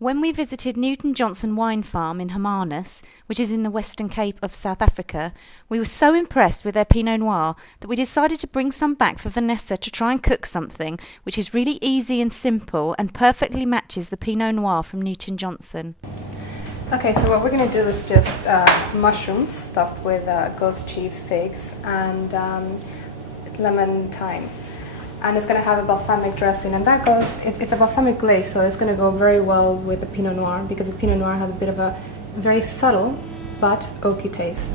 When we visited Newton Johnson Wine Farm in Hermanus, which is in the Western Cape of South Africa, we were so impressed with their Pinot Noir that we decided to bring some back for Vanessa to try and cook something which is really easy and simple and perfectly matches the Pinot Noir from Newton Johnson. Okay, so what we're going to do is just mushrooms stuffed with goat's cheese, figs, and lemon thyme. And it's going to have a balsamic dressing, and that goes, it's a balsamic glaze, so it's going to go very well with the Pinot Noir, because the Pinot Noir has a bit of a very subtle but oaky taste.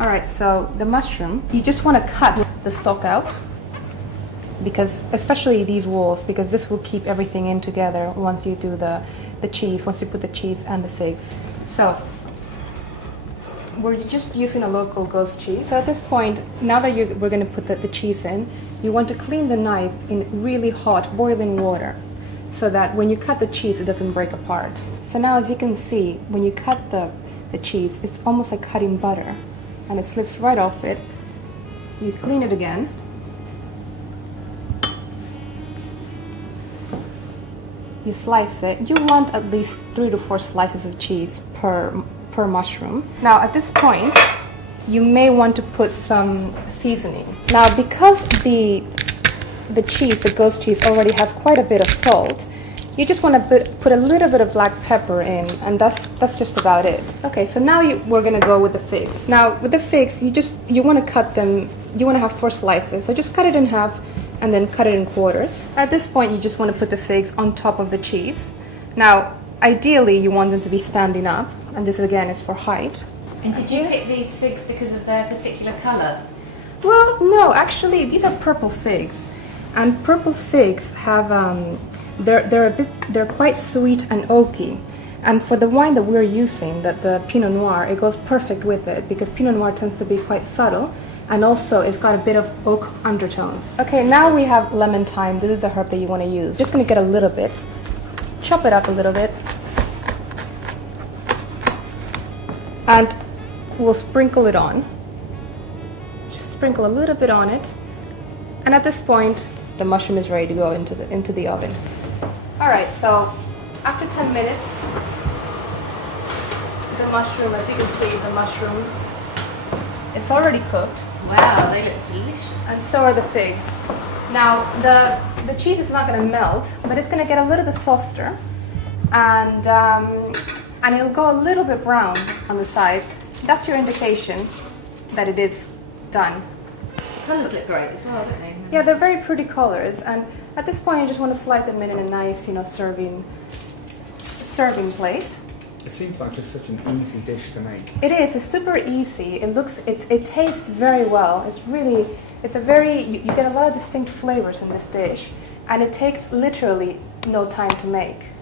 Alright, so the mushroom, you just want to cut the stalk out, because especially these walls, because this will keep everything in together once you do the cheese, once you put the cheese and the figs. So we're just using a local goat's cheese. So at this point, now that we're going to put the cheese in, you want to clean the knife in really hot boiling water so that when you cut the cheese it doesn't break apart. So now, as you can see, when you cut the cheese, it's almost like cutting butter, and it slips right off it. You clean it again. You slice it. You want at least 3 to 4 slices of cheese per mushroom. Now at this point, you may want to put some seasoning. Now, because the cheese, the goat's cheese, already has quite a bit of salt, you just want to put a little bit of black pepper in, and that's just about it. Okay, so now we're going to go with the figs. Now with the figs, you want to cut them. You want to have 4 slices, so just cut it in half and then cut it in quarters. At this point, you just want to put the figs on top of the cheese. Now, ideally, you want them to be standing up, and this again is for height. And did you pick these figs because of their particular colour? Well, no, actually, these are purple figs, and purple figs have they're quite sweet and oaky. And for the wine that we're using, the Pinot Noir, it goes perfect with it, because Pinot Noir tends to be quite subtle, and also it's got a bit of oak undertones. Okay, now we have lemon thyme. This is a herb that you want to use. Just going to get a little bit, chop it up a little bit, and we'll sprinkle it on. Just sprinkle a little bit on it, and at this point, the mushroom is ready to go into the oven. All right, so after 10 minutes, the mushroom, as you can see, the mushroom, it's already cooked. Wow, they look delicious. And so are the figs. Now, the cheese is not going to melt, but it's going to get a little bit softer, and it'll go a little bit brown on the side. That's your indication that it is done. The colours look great as well, don't they? Yeah, they're very pretty colors, and at this point, you just want to slide them in a nice, serving plate. It seems like just such an easy dish to make. It is. It's super easy. It tastes very well. You get a lot of distinct flavors in this dish, and it takes literally no time to make.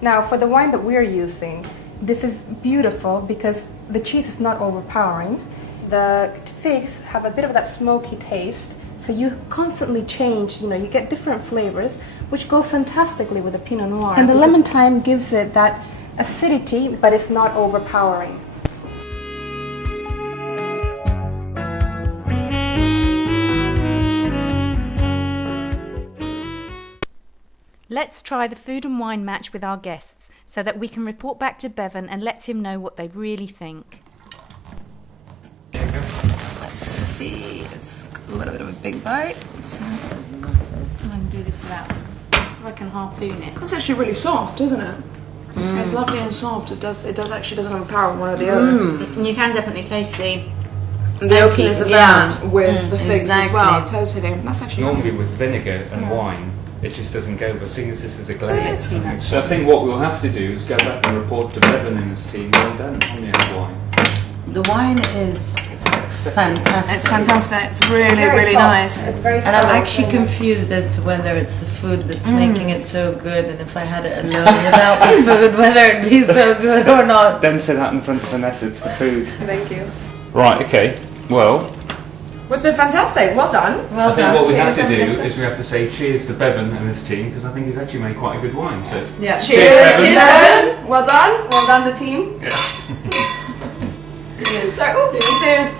Now, for the wine that we're using, this is beautiful because the cheese is not overpowering. The figs have a bit of that smoky taste, so you constantly change, you get different flavors, which go fantastically with the Pinot Noir. And the lemon thyme gives it that acidity, but it's not overpowering. Let's try the food and wine match with our guests so that we can report back to Bevan and let him know what they really think. There you go. Let's see, it's a little bit of a big bite. I'm going to do this without, I can harpoon it. That's actually really soft, isn't it? It's lovely and soft. It actually doesn't overpower one or the other. And you can definitely taste the oakiness of that with the figs exactly. as well. Totally. That's actually Normally with vinegar and wine, it just doesn't go, but seeing as this is a glaze. Yeah. So I think what we'll have to do is go back and report to Bevan and his team, well done on the wine. The wine is fantastic. It's fantastic. It's really, Very really soft. nice. It's very And I'm soft actually and- confused as to whether it's the food that's making it so good, and if I had it alone without the food, whether it'd be so good or not. Don't say that in front of Vanessa, it's the food. Thank you. Right, okay. Well, Well, it's been fantastic. Well done. Well I think done. what we have to do Cheers, Vanessa. is we have to say cheers to Bevan and his team, because I think he's actually made quite a good wine. So, Yeah. Cheers, Cheers. Bevan. Well done. Well done, the team. yeah. Sorry. Oh, cheers.